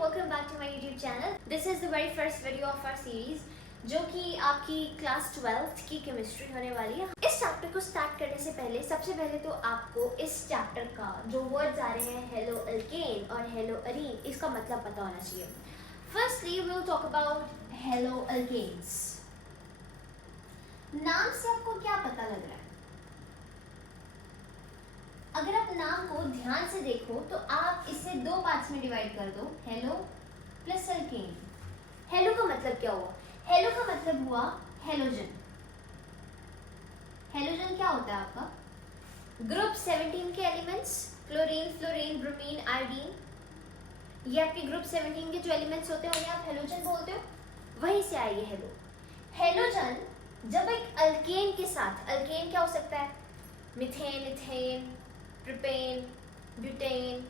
welcome back to my YouTube channel. This is the very first video of our series जो कि आपकी class 12th की chemistry होने वाली है। इस चैप्टर को स्टार्ट करने से पहले सबसे पहले तो आपको इस चैप्टर का जो वर्ड्स आ रहे हैं हेलो अल्केन और हेलो अरीन, इसका मतलब पता होना चाहिए। Firstly we will talk about halo alkanes. नाम से आपको क्या पता लग रहा है? अगर आप नाम को ध्यान से देखो तो आप इसे दो पार्ट्स में डिवाइड कर दो, हेलो प्लस अल्केन। हेलो का मतलब क्या हुआ? हेलो का मतलब हुआ हेलोजन। हेलोजन क्या होता है आपका? ग्रुप 17 के elements, chlorine, fluorine, bromine, iodine, ये आपके ग्रुप 17 के जो एलिमेंट्स होते हैं उन्हें आप हेलोजन बोलते हो, वहीं से आई है हेलो। हेलोजन जब एक अल्केन के साथ, अल्केन क्या हो सकता है? Methane, ethane, propane, butane,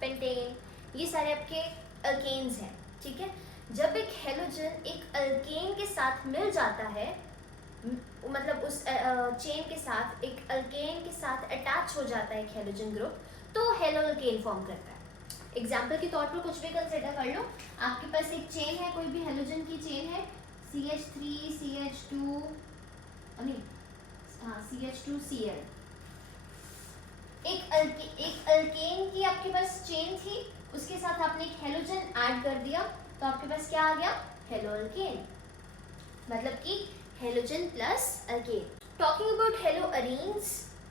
pentane, ये सारे आपके अल्केन्स हैं, ठीक है। जब एक हेलोजन एक अल्केन के साथ मिल जाता है, मतलब उस चेन के साथ एक अल्केन के साथ अटैच हो जाता है एक हेलोजन ग्रुप, तो हेलो अल्केन फॉर्म करता है। एग्जाम्पल के तौर पर कुछ भी कंसिडर कर लो। आपके पास एक चेन है, कोई भी हेलोजन की चेन है, CH3 CH2 नहीं, हाँ CH2Cl। एक अल्केन की आपके पास चेन थी, उसके साथ आपने एक हेलोजन ऐड कर दिया, तो आपके पास क्या आ गया? हेलो अल्केन, मतलब कि halogen plus alkane. Talking about hello arenes,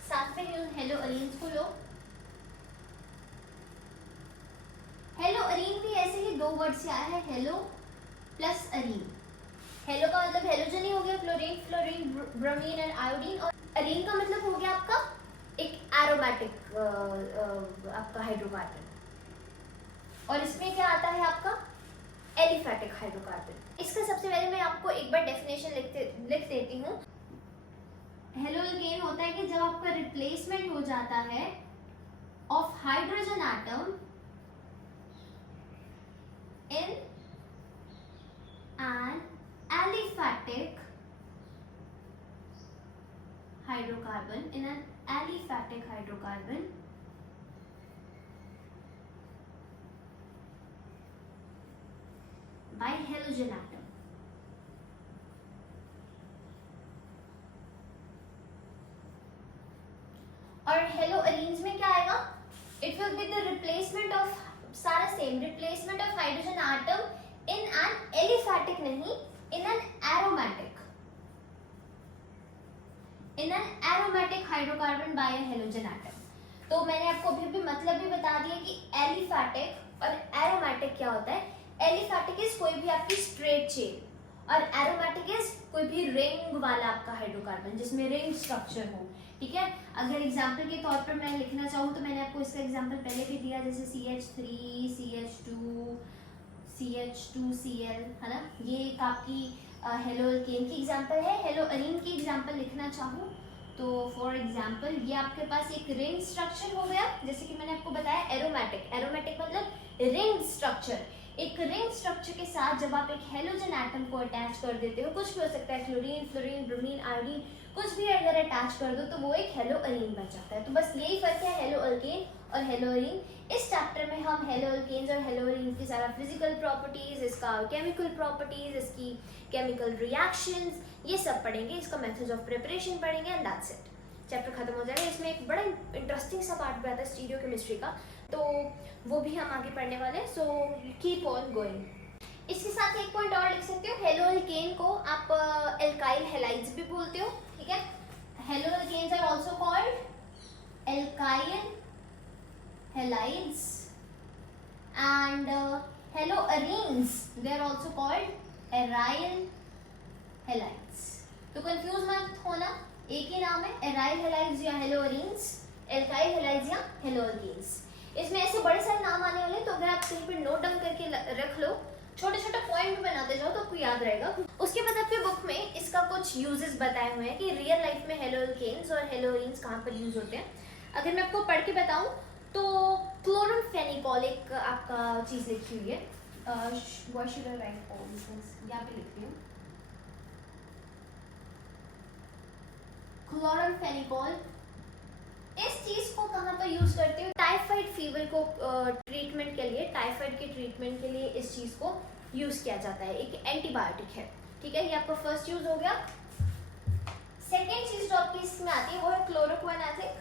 साथ में हेलो अरीन्स को लो। हेलो अरीन भी ऐसे ही दो वर्ड से आया है, हेलो प्लस अरीन। हेलो का मतलब हेलोजन ही हो गया, क्लोरीन, फ्लोरीन, ब्रोमीन और आयोडीन, और अरीन का मतलब हो गया आपका एक एरोमेटिक आपका हाइड्रोकार्बन, और इसमें क्या आता है आपका? Aliphatic hydrocarbon. इसका सबसे पहले मैं आपको एक बार डेफिनेशन लिख देती हूँ। हेलो अल्केन होता है कि जब आपका रिप्लेसमेंट हो जाता है of hydrogen atom in an aliphatic hydrocarbon, in an aliphatic hydrocarbon by halogen atom। और हेलो अरीन्स में क्या आएगा? It will be the replacement of, सारा same, replacement of hydrogen atom in an aliphatic नहीं, in an aromatic, in an aromatic hydrocarbon by a halogen atom. तो मैंने आपको अभी भी मतलब भी बता दिया कि एलिफैटिक और एरोमेटिक क्या होता है। एलिफैटिक इज कोई भी आपकी स्ट्रेट चेन, और एरोमेटिक इज कोई भी रिंग वाला आपका हाइड्रोकार्बन जिसमें रिंग स्ट्रक्चर हो, ठीक है। अगर एग्जांपल के तौर पर मैं लिखना चाहूँ तो मैंने आपको इसका एग्जांपल पहले भी दिया, जैसे CH3 CH2 CH2Cl, है ना, ये एक आपकी हेलो अल्केन की एग्जांपल है। हेलो अरीन की एग्जांपल लिखना चाहूँ तो फॉर एग्जांपल ये आपके पास एक रिंग स्ट्रक्चर हो गया, जैसे कि मैंने आपको बताया एरोमेटिक, एरोमेटिक मतलब रिंग स्ट्रक्चर। एक रिंग स्ट्रक्चर के साथ जब आप एक हेलोजन एटम को अटैच कर देते हो, कुछ भी हो सकता है, क्लोरीन, फ्लोरीन, ब्रोमीन, आयोडीन, कुछ भी अगर अटैच कर दो तो वो एक हेलो अरीन बन जाता है। तो बस यही फर्क है हेलो अल्केन और हेलो अरीन। इस चैप्टर में हम हेलो अल्केन्स और हेलो अरीन की सारा फिजिकल प्रॉपर्टीज, इसका केमिकल प्रॉपर्टीज, इसकी केमिकल रिएक्शंस, ये सब पढ़ेंगे। इसका मेथड्स ऑफ प्रिपरेशन पढ़ेंगे एंड दैट्स इट। चैप्टर खत्म हो जाएगा। इसमें एक बड़ा इंटरेस्टिंग सा पार्ट भी आता है स्टीरियो केमिस्ट्री का, तो वो भी हम आगे पढ़ने वाले हैं। So keep on going. इसके साथ एक पॉइंट और लिख सकते हो, हेलो अल्केन को आप एल्काइल हैलाइड्स भी बोलते हो, ठीक है। Halo alkanes are also called alkyl halides and hello arenes, they are also called aryl halides। तो कंफ्यूज मत होना, एक ही नाम है, aryl halides या hello arenes, alkyl halides या hello alkenes। इसमें ऐसे बड़े सारे नाम आने वाले, तो अगर आप कहीं पर नोट डाउन करके रख लो, छोटे छोटे पॉइंट भी बनाते जाओ तो आपको याद रहेगा। उसके बाद आपके बुक में इसका कुछ यूजेस बताए हुए हैं कि रियल लाइफ में हेलो अल्केन्स और हेलो अरीन्स कहाँ पर यूज होते हैं। अगर मैं आपको पढ़ के बताऊं तो क्लोरोफेनिकॉल एक आपका चीज लिखी हुई है, यहाँ पे लिखती हूँ, क्लोरोफेनिकॉल इस चीज को कहाँ पर यूज करते हो? टाइफाइड फीवर को ट्रीटमेंट के लिए, टाइफाइड के ट्रीटमेंट के लिए इस चीज को यूज किया जाता है, एक एंटीबायोटिक है, ठीक है। ये आपका फर्स्ट यूज हो गया। सेकेंड चीज जो आपकी इसमें आती है वो है क्लोरोक्विन, आई थिंक,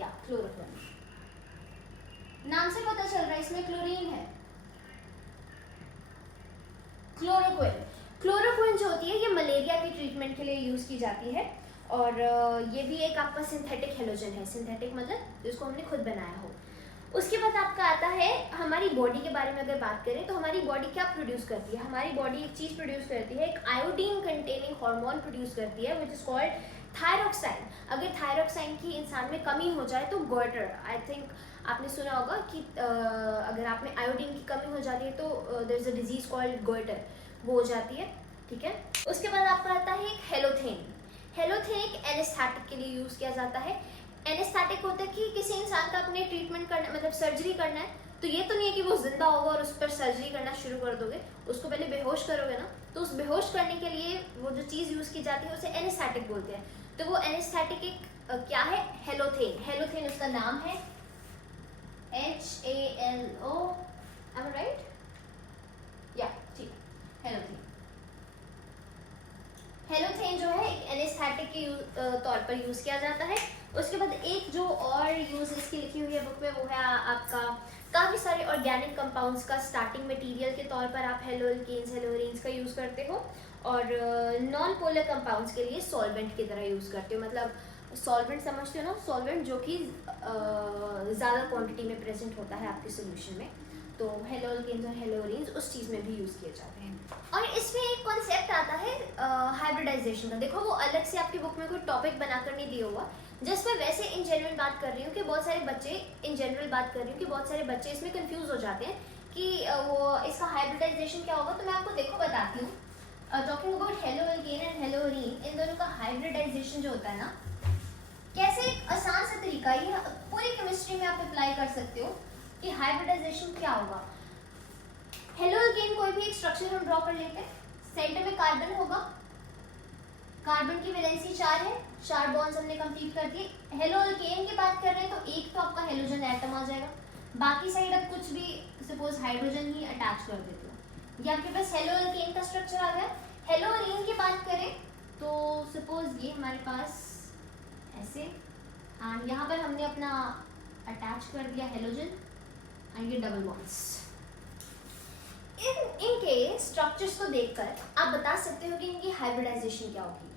या क्लोरोक्विन, नाम से पता चल रहा है इसमें क्लोरीन है। क्लोरोक्विन, क्लोरोक्विन जो होती है ये मलेरिया के ट्रीटमेंट के लिए यूज की जाती है, और ये भी एक आपका सिंथेटिक हेलोजन है। सिंथेटिक मतलब जिसको हमने खुद बनाया हो। उसके बाद आपका आता है हमारी बॉडी के बारे में अगर बात करें तो हमारी बॉडी क्या प्रोड्यूस करती है? हमारी बॉडी एक चीज प्रोड्यूस करती है, एक आयोडीन कंटेनिंग हार्मोन प्रोड्यूस करती है, विच इज कॉल्ड थायरोक्साइन। अगर थायरोक्साइन की इंसान में कमी हो जाए तो गोइटर, आई थिंक आपने सुना होगा कि अगर आप में आयोडीन की कमी हो जाती है तो there is a disease called goitre, वो हो जाती है, ठीक है। उसके बाद आपका आता है एक हेलोथेन। हेलोथेन एक एनेस्थेटिक के लिए यूज किया जाता है। एनेस्थेटिक होता है कि किसी इंसान का अपने ट्रीटमेंट करना, मतलब सर्जरी करना है, तो ये तो नहीं है कि वो जिंदा होगा और उस पर सर्जरी करना शुरू कर दोगे, उसको पहले बेहोश करोगे ना, तो उस बेहोश करने के लिए वो जो चीज यूज की जाती है उसे एनेस्थेटिक बोलते हैं। तो वो एनेस्थेटिक एक क्या है? हेलोथेन। हेलोथेन उसका नाम है, HALO, am I right? या ठीक है, हेलोथेन। हेलोथेन जो है एक एनेस्थेटिक के तौर पर यूज किया जाता है। उसके बाद एक जो और यूज इसकी लिखी हुई है बुक में वो है आपका काफी सारे ऑर्गेनिक कंपाउंड्स का स्टार्टिंग मटेरियल के तौर पर आप हेलोल्केन्स, हेलोरीन्स का यूज करते हो, और नॉन पोलर कंपाउंड्स के लिए सॉल्वेंट की तरह यूज करते हो। मतलब सॉल्वेंट समझते हो ना, सॉल्वेंट जो कि ज़्यादा क्वांटिटी में प्रेजेंट होता है आपके सोल्यूशन में, तो हेलोल्केन्स और हेलोरीन्स उस चीज़ में भी यूज़ किए जाते हैं। और इसमें एक कॉन्सेप्ट आता है हाइब्रिडाइजेशन का। देखो वो अलग से आपकी बुक में कोई टॉपिक बनाकर नहीं दिया हुआ, जिस पर वैसे इन जनरल बात कर रही हूँ कि बहुत सारे बच्चे, इन जनरल बात कर रही हूँ कि बहुत सारे बच्चे इसमें कंफ्यूज हो जाते हैं कि वो इसका हाइब्रिडाइजेशन क्या होगा। तो मैं आपको देखो बताती हूँ। टॉकिंग अबाउट हेलोल्केन एंड हेलोरीन, इन दोनों का हाइब्रिडाइजेशन जो होता है ना, कैसे एक आसान सा तरीका, ये पूरी केमिस्ट्री में आप अप्लाई कर सकते हो कि हाइब्रिडाइजेशन क्या होगा। हेलोल्केन कोई भी एक स्ट्रक्चर हम ड्रॉ कर लेते हैं, सेंटर में कार्बन होगा, कार्बन की वैलेंसी 4 है, 4 बॉन्ड्स हमने कंप्लीट कर दिए। हेलोल्केन की बात कर रहे हैं तो एक तो आपका हेलोजन एटम आ जाएगा, बाकी साइड अब कुछ भी सपोज हाइड्रोजन ही अटैच कर देते हो, ये आपके पास हेलोल्केन का स्ट्रक्चर आ गया। हेलोरीन की बात करें तो सपोज ये हमारे पास ऐसे, एंड यहाँ पर हमने अपना अटैच कर दिया हेलोजन, एंड ये डबल बॉन्ड्स। इनके स्ट्रक्चर्स को देखकर आप बता सकते हो कि इनकी हाइब्रिडाइजेशन क्या होगी।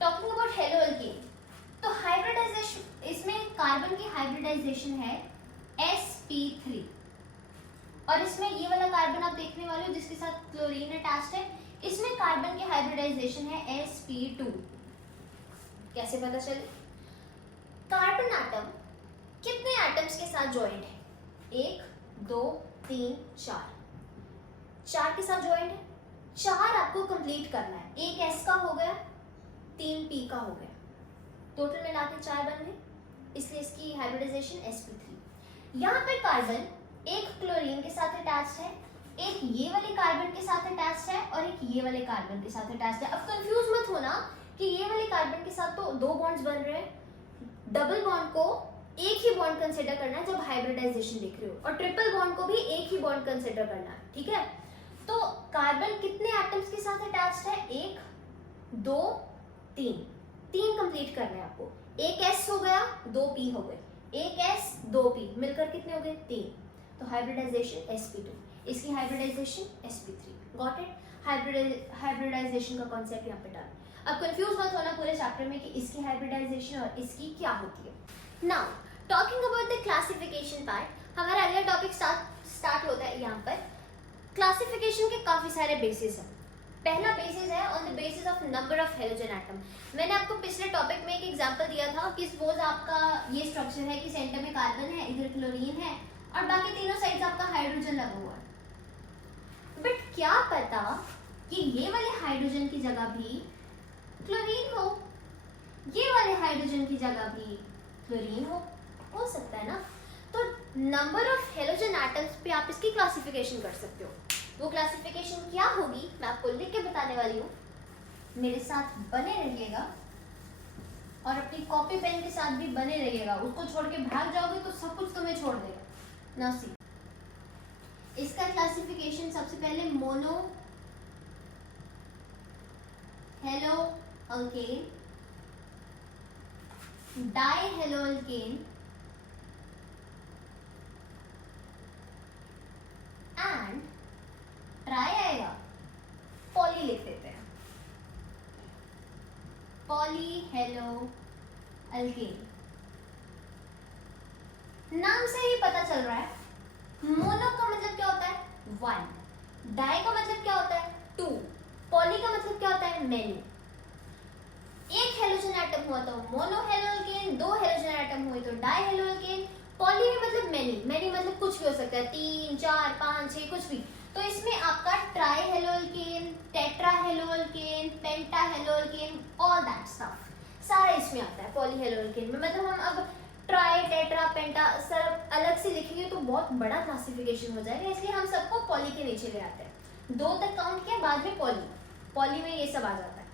टॉकिंग अबाउट हेलोल्केन, तो हाइब्रिडाइजेशन, इसमें कार्बन की हाइब्रिडाइजेशन है sp3, और इसमें ये वाला कार्बन आप देखने वाले हो जिसके साथ क्लोरीन अटैच्ड है, इसमें कार्बन की हाइब्रिडाइजेशन है sp2। कैसे पता चले? कार्बन एटम कितने एटम्स के साथ जॉइंट है? 1 2 3 4, 4 के साथ जॉइंट है। 4 आपको कंप्लीट करना है, एक S का हो गया, 3 P का हो गया, टोटल मिला के 4 बन गए, इसलिए इसकी हाइब्रिडाइजेशन sp3। यहाँ पर कार्बन एक क्लोरीन के साथ अटैच्ड है, एक ये वाले कार्बन के साथ अटैच्ड है, और एक ये वाले कार्बन के साथ अटैच्ड है। अब कंफ्यूज मत होना कि ये वाले कार्बन के साथ तो 2 बॉन्ड्स बन रहे हैं, डबल बॉन्ड को एक ही बॉन्ड कंसिडर करना है जब हाइब्रिडाइजेशन देख रहे हो, और ट्रिपल बॉन्ड को भी एक ही बॉन्ड कंसिडर करना है, ठीक है। तो कार्बन कितने एटम्स के साथ अटैच्ड है? 1 2 3, 3 कंप्लीट करने हैं आपको। एक S हो गया, 2 P हो गए, एक S 2 P, मिलकर कितने हो गए? 3। तो हाइब्रिडाइजेशन sp2, इसकी hybridisation sp3। Got it? Hybridisation का कॉन्सेप्ट यहाँ पे डाल। अब कंफ्यूज मत होना पूरे चैप्टर में कि इसकी हाइब्रिडाइजेशन और इसकी क्या होती है। Now talking about the classification part, हमारा अगला टॉपिक स्टार्ट होता है यहाँ पर। क्लासिफिकेशन के काफी सारे बेसिस हैं। पहला बेसिस है on the basis of number of halogen atom. मैंने आपको पिछले टॉपिक में एक एग्जांपल दिया था कि सपोज आपका ये स्ट्रक्चर है कि सेंटर में कार्बन है, इधर क्लोरीन है, और बाकी तीनों साइड्स आपका हाइड्रोजन लगा हुआ है। बट क्या पता कि ये वाले हाइड्रोजन की जगह भी क्लोरीन हो, ये वाले हाइड्रोजन की जगह भी क्लोरीन हो सकता है ना। तो नंबर ऑफ हेलोजन एटम्स पे आप इसकी क्लासिफिकेशन कर सकते हो। वो क्लासिफिकेशन क्या होगी मैं आपको लिख के बताने वाली हूँ, मेरे साथ बने रहिएगा। और अपनी कॉपी पेन के साथ भी बने रहिएगा, उसको छोड़ के भाग जाओगे तो सब कुछ तुम्हें छोड़ देगा। नाउ सी, इसका क्लासिफिकेशन सबसे पहले mono hello alkane, die hello alkane and try आएगा, पॉली लिख देते हैं, पॉली हेलो अल्केन। नाम से ही पता चल रहा है, मोनो का मतलब क्या होता है, वन, डाई का मतलब क्या होता है, टू, पॉली का मतलब क्या होता है, मेनी। एक हेलोजन एटम हुआ तो मोनो हेलो अल्केन, दो हेलोजन एटम हुए तो डाई हेलो अल्केन, पॉली में मतलब मेनी, मेनी मतलब कुछ भी हो सकता है, 3 4 5 6 कुछ भी। तो इसमें आपका try hello alkane, tetra hello alkane, penta hello alkane, all that stuff सारा इसमें आता है पॉली हेलो अल्केन में। मतलब हम अब ट्राई टेट्रा पेंटा सब अलग से लिखेंगे तो बहुत बड़ा क्लासिफिकेशन हो जाएगा, इसलिए हम सबको पॉली के नीचे ले आते हैं। 2 तक काउंट किया, बाद में पॉली, पॉली में ये सब आ जाता है।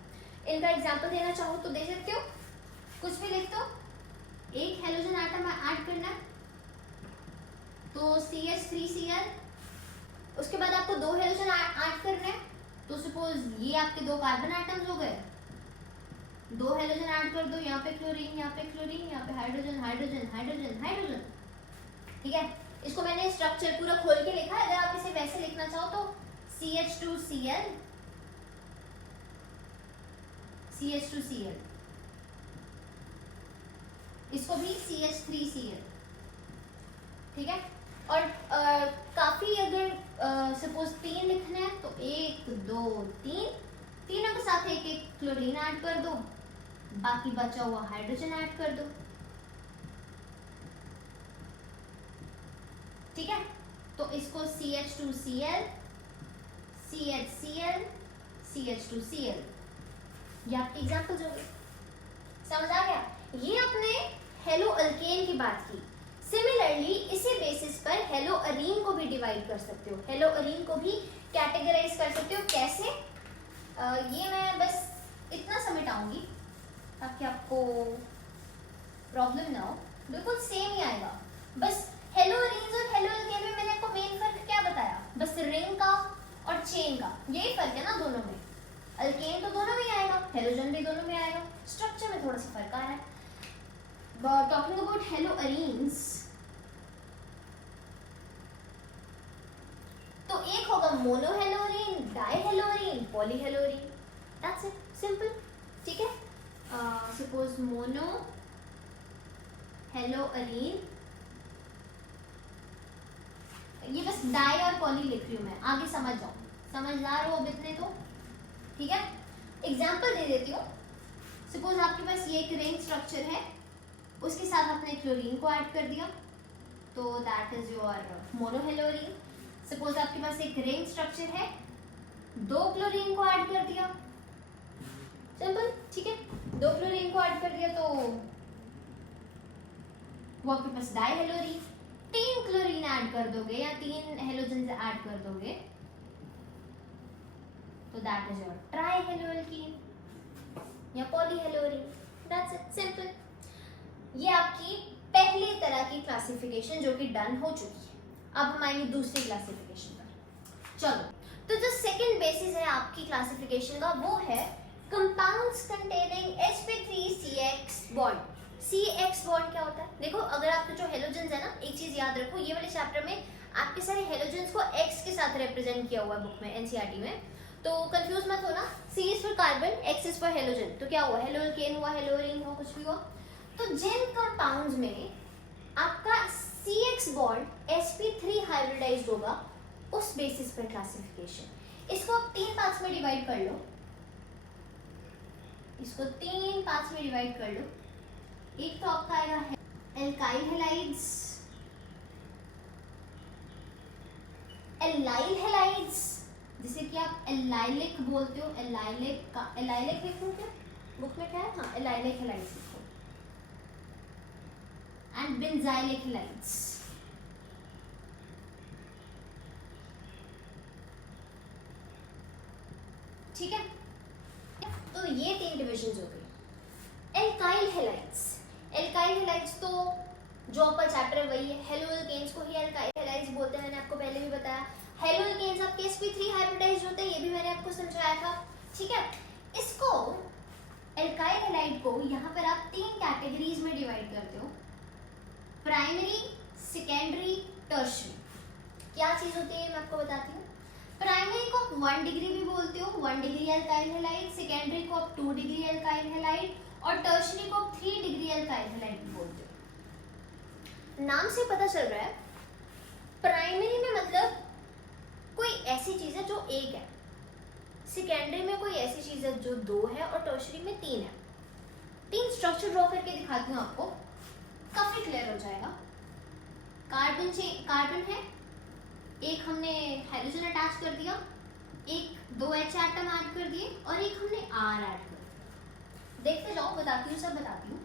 इनका एग्जांपल देना चाहो तो दे सकते हो, कुछ भी लिख दो। एक हेलोजन एटम ऐड करना है तो CH3Cl, उसके बाद आपको 2 हेलोजन ऐड करने हैं तो सपोज ये आपके 2 कार्बन एटम्स हो गए, 2 हेलोजन ऐड कर दो, यहाँ पे क्लोरीन, यहाँ पे क्लोरीन, यहाँ पे हाइड्रोजन हाइड्रोजन हाइड्रोजन हाइड्रोजन। ठीक है, इसको मैंने स्ट्रक्चर पूरा खोल के लिखा है, अगर आप इसे वैसे लिखना चाहो तो CH2Cl, CH2Cl, इसको भी CH3Cl। ठीक है, और काफी अगर सपोज 3 लिखना है तो 1 2 3, तीनों के साथ एक एक क्लोरीन ऐड कर दो, बाकी बचा हुआ हाइड्रोजन ऐड कर दो। ठीक है, तो इसको CH2Cl, CHCl, CH2Cl, ये आपके एग्जांपल्स हो गए। समझ आ गया? ये अपने हेलो अल्केन की बात की। सिमिलरली इसी बेसिस पर हेलो अरीन को भी डिवाइड कर सकते हो, हेलो अरीन को भी कैटेगराइज कर सकते हो। कैसे? ये मैं बस इतना समेटाऊंगी ताकि आपको प्रॉब्लम ना हो। बिल्कुल सेम ही आएगा, बस हेलो अरीन्स और हेलो अल्केन में मैंने आपको मेन फर्क क्या बताया, बस रिंग का और चेन का, यही फर्क है ना दोनों में। अल्केन तो दोनों में आएगा, हेलोजन भी दोनों में आएगा, स्ट्रक्चर में थोड़ा सा फर्क आ रहा है। टॉकिंग अबाउट हेलो अरीन्स, तो एक होगा mono hello Areen, die hello Areen, poly hello Areen, that's it, simple. ठीक है, सपोज मोनो हेलो अरीन, ये बस डाई और पॉली लिख रही हूं मैं, आगे समझ जाओ, समझदार हो अब इतने तो। ठीक है, एग्जांपल दे देती हूँ। सपोज आपके पास ये एक रिंग स्ट्रक्चर है, उसके साथ आपने क्लोरीन को ऐड कर दिया तो that is your mono hello Areen. Suppose आपके पास एक रिंग स्ट्रक्चर है, 2 क्लोरीन को ऐड कर दिया, सिंपल। ठीक है, 2 क्लोरीन को ऐड कर दिया तो वो आपके पास dihaloarene. 3 chlorine add कर दोगे या 3 हेलोजन ऐड कर दोगे तो that is your trihaloalkene या polyhaloarene, that's it, simple. ये आपकी पहली तरह की क्लासिफिकेशन जो कि डन हो चुकी है। अब हम आएंगे दूसरी क्लासिफिकेशन पर। चलो, तो जो सेकंड बेसिस है आपकी क्लासिफिकेशन का वो है compounds containing sp3CX bond. CX bond क्या होता है? देखो, अगर आपके जो हेलोजन्स है ना, एक चीज याद रखो, ये वाले चैप्टर में आपके सारे हेलोजन्स को X के साथ रिप्रेजेंट किया हुआ है बुक में, NCERT में, तो कंफ्यूज मत होना। C is for carbon, X is for halogen. तो क्या हुआ, हेलो अल्केन हुआ, हेलो अरीन हुआ, कुछ भी हुआ। तो जिन कंपाउंड्स में आपका CX बॉन्ड sp3 हाइब्रिडाइज्ड होगा, उस बेसिस पर क्लासिफिकेशन। इसको आप 3 पार्ट्स में डिवाइड कर लो, इसको 3 पार्ट्स में डिवाइड कर लो। एक तो आपका आएगा एल्काइल हेलाइड्स, एल्लाइल हेलाइड्स, जिसे कि आप एल्लाइलिक बोलते हो, एल्लाइलिक का एल्लाइलिक लिखो क्या बुक में, क्या है, हाँ एल्लाइलिक हेलाइड्स लिखो, एंड बेंजाइलिक हेलाइड्स। ठीक है, तो ये 3 डिविजन्स हो गई। एल्काइल हैलाइड्स, एल्काइल हैलाइड्स तो जो आपका चैप्टर है वही है, हेलो एल्केन्स को ही एल्काइल हैलाइड्स बोलते हैं, मैंने आपको पहले भी बताया। हेलो एल्केन्स आपके sp3 हाइब्रिडाइज्ड होते हैं, ये भी मैंने आपको समझाया था, ठीक है। इसको एल्काइल हैलाइड को यहाँ पर आप 3 कैटेगरीज में डिवाइड करते हो, प्राइमरी, सेकेंडरी, टर्शियरी। क्या चीज होती है मैं आपको बताती हूँ। प्राइमरी को आप 1 डिग्री भी बोलते हो, 1 डिग्री एल्काइल हैलाइड, सेकेंडरी को आप 2 डिग्री एल्काइल हैलाइड और टर्शियरी को आप 3 डिग्री एल्काइल हैलाइड भी बोलते हो। नाम से पता चल रहा है प्राइमरी में मतलब कोई ऐसी चीज है जो 1 है, सेकेंडरी में कोई ऐसी चीज है जो 2 है और टर्शियरी में 3 है। 3 स्ट्रक्चर ड्रॉ करके दिखाती हूँ आपको, काफी क्लियर हो जाएगा। कार्बन है, एक हमने हाइड्रोजन अटैच कर दिया, एक 2 H एटम ऐड कर दिए और एक हमने R ऐड कर दिया। देखते जाओ, बताती हूँ, सब बताती हूँ।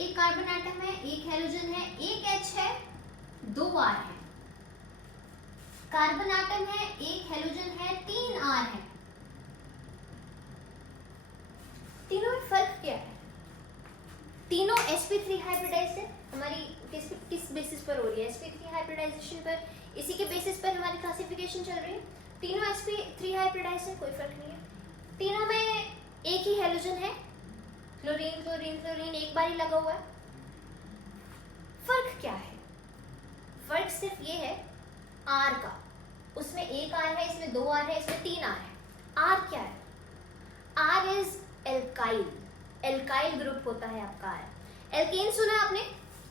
एक कार्बन एटम है, एक हाइड्रोजन है, एक H है, 2 R है। कार्बन एटम है, एक हाइड्रोजन है, 3 R है। तीनों में फर्क क्या है? तीनों sp3 हाइब्रिडाइज्ड है। हमारी किस बेसिस पर हो रही है? sp3 हाइब्रिडाइजेशन पर, इसी के बेसिस पर हमारी क्लासिफिकेशन चल रही है। तीनों sp3 हाइब्रिडाइज्ड है, कोई फर्क नहीं है। तीनों में एक ही हाइड्रोजन है, क्लोरीन क्लोरीन क्लोरीन एक बार ही लगा हुआ है। फर्क क्या है? फर्क सिर्फ ये है R का, उसमें एक R है, इसमें 2 R है, इसमें 3 R है। R क्या है? R is alkyl, alkyl group होता है आपका R। एल्केन सुना आपने?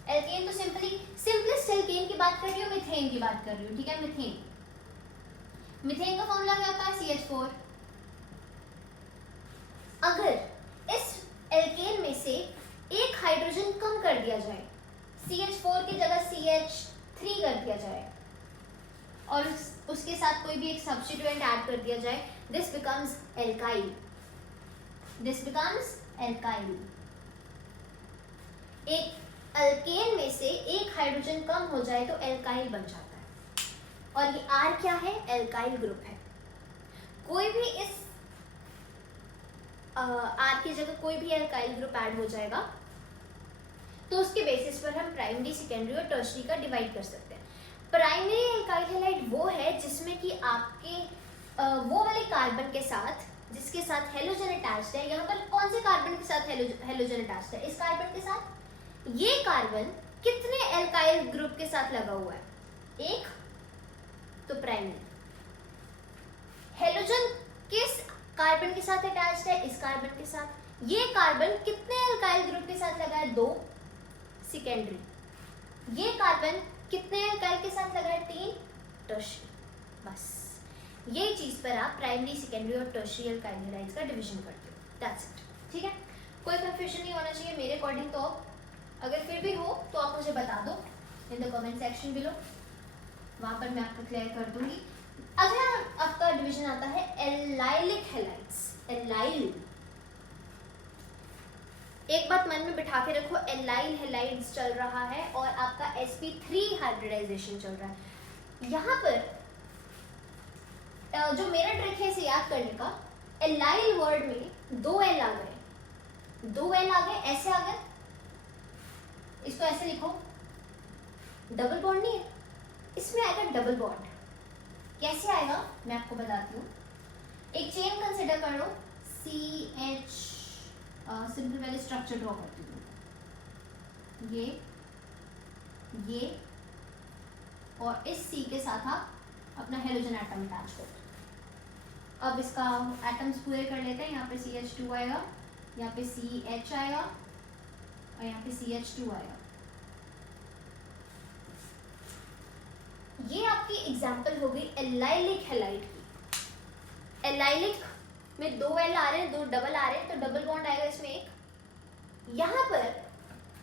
एल्केन तो सिंपलेस्ट एल्केन की बात कर रही हूँ, मीथेन की बात कर रही हूँ, ठीक है। मीथेन का फॉर्मूला क्या होता है? CH4। अगर इस एल्केन में से एक हाइड्रोजन कम कर दिया जाए, CH4 की जगह CH3 कर दिया जाए और उसके साथ कोई भी एक सब्स्टिट्यूएंट ऐड कर दिया जाए, this becomes alkyl, this becomes alkyl. एक अल्केन में से एक हाइड्रोजन कम हो जाए तो एल्काइल बन जाता है। और ये R क्या है? एल्काइल ग्रुप है। कोई भी इस R की जगह कोई भी एल्काइल ग्रुप ऐड हो जाएगा तो उसके बेसिस पर हम प्राइमरी, सेकेंडरी और टर्शियरी का डिवाइड कर सकते हैं। प्राइमरी एल्काइल हैलाइड वो है जिसमें कि आपके वो वाले कार्बन के साथ जिसके साथ हेलोजन अटैच्ड है। यहाँ पर कौन से कार्बन के साथ हेलोजन अटैच्ड है? इस कार्बन के साथ। ये कार्बन कितने एल्काइल ग्रुप के साथ लगा हुआ है? एक, तो प्राइमरी। हेलोजन किस कार्बन के साथ अटैच्ड है? इस कार्बन के साथ। ये कार्बन कितने एल्काइल ग्रुप के साथ लगा है? 2, सेकेंडरी। ये कार्बन कितने एल्काइल के साथ लगा है? 3, टर्शियरी। बस ये चीज पर आप प्राइमरी, सेकेंडरी और टर्शियरी एल्काइल हैलाइड्स का डिवीजन करते हो। दैट्स इट, ठीक है। कोई कंफ्यूजन नहीं होना चाहिए मेरे अकॉर्डिंग। तो अगर फिर भी हो तो आप मुझे बता दो in the comment section below, वहां पर मैं आपको क्लियर कर दूंगी। अगला आपका डिवीजन आता है एल्लाइलिक हैलाइड्स। एल्लाइल, एक बात मन में बिठा के रखो, एल्लाइल हैलाइड्स चल रहा है और आपका sp3 हाइब्रिडाइजेशन चल रहा है। यहाँ पर जो मेरा ट्रिक है इसे याद करने का, एल्लाइल वर्ड में 2 L आ गए, 2 L आ गए, ऐसे आ गए, इसको ऐसे लिखो, डबल बॉन्ड नहीं है, इसमें आएगा डबल बॉन्ड। कैसे आएगा मैं आपको बताती हूँ। एक चेन कंसिडर कर लो, CH, सिंपल पहले स्ट्रक्चर ड्रॉ करती हूँ, ये और इस C के साथ आप अपना हेलोजन एटम अटैच करो। अब इसका एटम्स पूरे कर लेते हैं। यहाँ पे CH2 आएगा, यहाँ पे CH आएगा और यहाँ पे CH2 आएगा। ये आपकी एग्जांपल हो गई एल्लाइलिक हैलाइड की। एल्लाइलिक में 2 L आ रहे हैं, 2 डबल आ रहे हैं, तो डबल बॉन्ड आएगा इसमें एक। यहाँ पर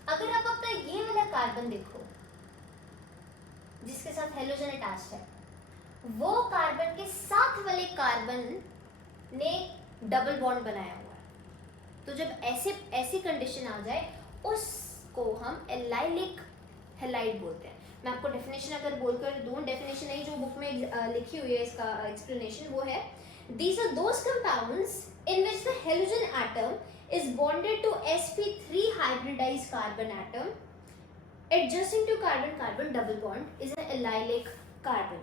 अगर आप अपना ये वाला कार्बन देखो जिसके साथ हेलोजन अटैच्ड है, वो कार्बन के साथ वाले कार्बन ने डबल बॉन्ड बनाया हुआ है। तो जब ऐसी कंडीशन आ जाए उसको हम एल्लाइलिक हैलाइड बोलते हैं। मैं आपको डेफिनेशन अगर बोलकर दूं, डेफिनेशन नहीं जो बुक में लिखी हुई है इसका एक्सप्लेनेशन, वो है These are those compounds in which the halogen atom is bonded to sp3 hybridized carbon atom. Adjacent to carbon-carbon double bond is an allylic carbon.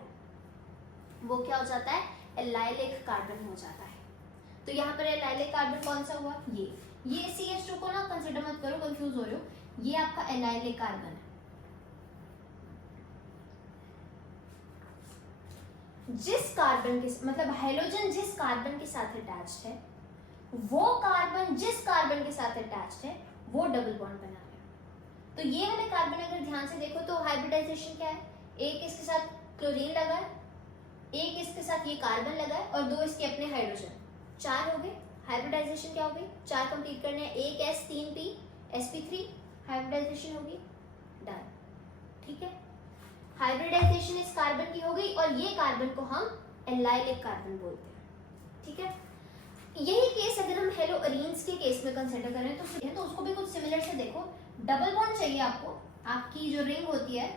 वो क्या हो जाता है? allylic carbon हो जाता है. तो यहाँ पर allylic carbon कौन सा हुआ? ये CH2 को ना कंसिडर मत करो, कंफ्यूज हो रहे हो. ये आपका allylic carbon है. जिस कार्बन के मतलब हाइड्रोजन जिस कार्बन के साथ अटैच्ड है, वो कार्बन जिस कार्बन के साथ अटैच्ड है, वो डबल बॉन्ड बना रहा है. तो ये वाले कार्बन अगर ध्यान से देखो तो हाइब्रिडाइजेशन क्या है? एक इसके साथ क्लोरीन लगा है, एक इसके साथ ये कार्बन लगा है और दो इसके अपने हाइड्रोजन. 4 हो गए. हाइब्रिडाइजेशन क्या हो गई? 4 कंप्लीट करने हैं. एक S 3 P sp3 हाइब्रिडाइजेशन होगी. डन. ठीक है. हाइब्रिडाइजेशन इस कार्बन की हो गई और ये कार्बन को हम एलाइलिक कार्बन बोलते हैं. ठीक है. यही केस अगर हम हेलो अरीन्स के केस में कंसिडर करें तो उसको भी कुछ सिमिलर से देखो. डबल बॉन्ड चाहिए आपको. आपकी जो रिंग होती है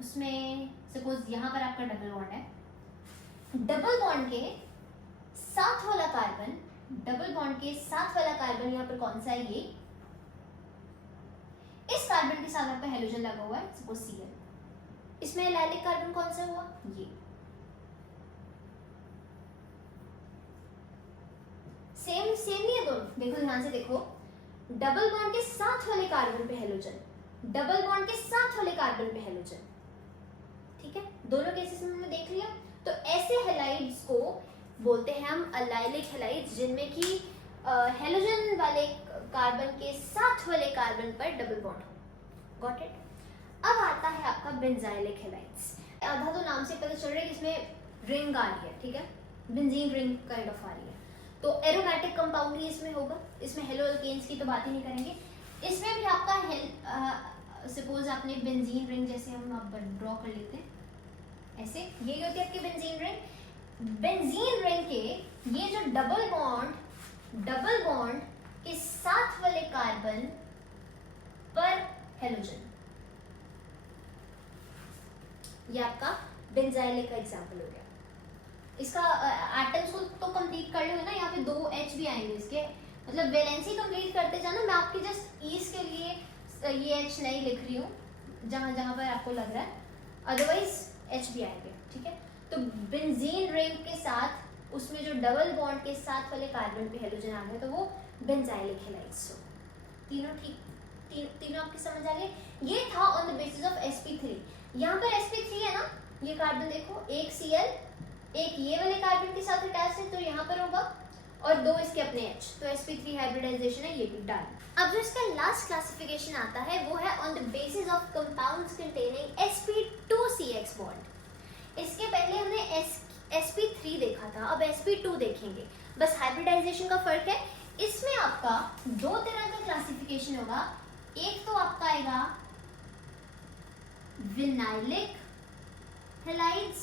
उसमें सपोज यहाँ पर आपका डबल बॉन्ड है. डबल बॉन्ड के साथ वाला कार्बन, डबल बॉन्ड के साथ वाला कार्बन यहाँ पर कौन सा है? ये इस कार्बन के साथ आपका हेलोजन लगा हुआ है, सपोज Cl. इसमें एलाइलिक कार्बन कौन सा हुआ? ये. सेम नहीं है दोनों. देखो ध्यान से देखो. डबल बॉन्ड के साथ वाले कार्बन पे हेलोजन, डबल बॉन्ड के साथ वाले कार्बन पे हेलोजन. ठीक है. दोनों केसेस में हमने देख लिया. तो ऐसे हेलाइड्स को बोलते हैं हम एलाइलिक हेलाइड्स, जिनमें कि हेलोजन वाले कार्बन के साथ वाले कार्बन पर डबल बॉन्ड हो. Got it. अब आता है आपका बेंजाइलिक हेलाइड्स. आधा तो नाम से पता चल रहा है कि इसमें रिंग आ रही है. ठीक है. बेंजीन रिंग काइंड ऑफ आ रही है. तो एरोमेटिक कंपाउंड ही इसमें होगा. इसमें हेलो अल्केन्स की तो बात ही नहीं करेंगे. इसमें भी आपका सपोज आपने बेंजीन रिंग जैसे हम आप ड्रॉ कर लेते हैं ऐसे. यही होती है आपकी बेंजीन रिंग. बेंजीन रिंग के ये जो डबल बॉन्ड के साथ वाले कार्बन पर हेलोजन, ये आपका बेंजाइलिक का एग्जांपल हो गया. इसका एटम्स को तो कंप्लीट कर लोगे ना. यहाँ पे 2 H भी आएंगे इसके. मतलब वैलेंसी कंप्लीट करते जाना. मैं आपकी जस्ट ईज के लिए ये H नहीं लिख रही हूँ जहाँ जहाँ पर आपको लग रहा है. अदरवाइज H भी आएंगे. ठीक है. तो बेंजीन रिंग के साथ उसमें जो डबल बॉन्ड के साथ वाले कार्बन पे हेलोजन आ गए तो वो बेंजाइलिक हेलाइड्स हो. तीनों ठीक. तीनों आपकी समझ आ गए. ये था on the basis of sp3. यहाँ पर sp3 है ना. ये कार्बन देखो, एक Cl, एक ये वाले कार्बन के साथ अटैच है तो यहाँ पर होगा और 2 इसके अपने H. तो sp3 हाइब्रिडाइजेशन है. ये भी डन. अब जो इसका लास्ट क्लासिफिकेशन आता है वो है on the basis of compounds containing sp2CX bond. इसके पहले हमने sp3 देखा था. अब sp2 देखेंगे. बस हाइब्रिडाइजेशन का फर्क है. इसमें आपका 2 तरह का क्लासिफिकेशन होगा. एक तो आपका आएगा विनाइलिक हेलाइड्स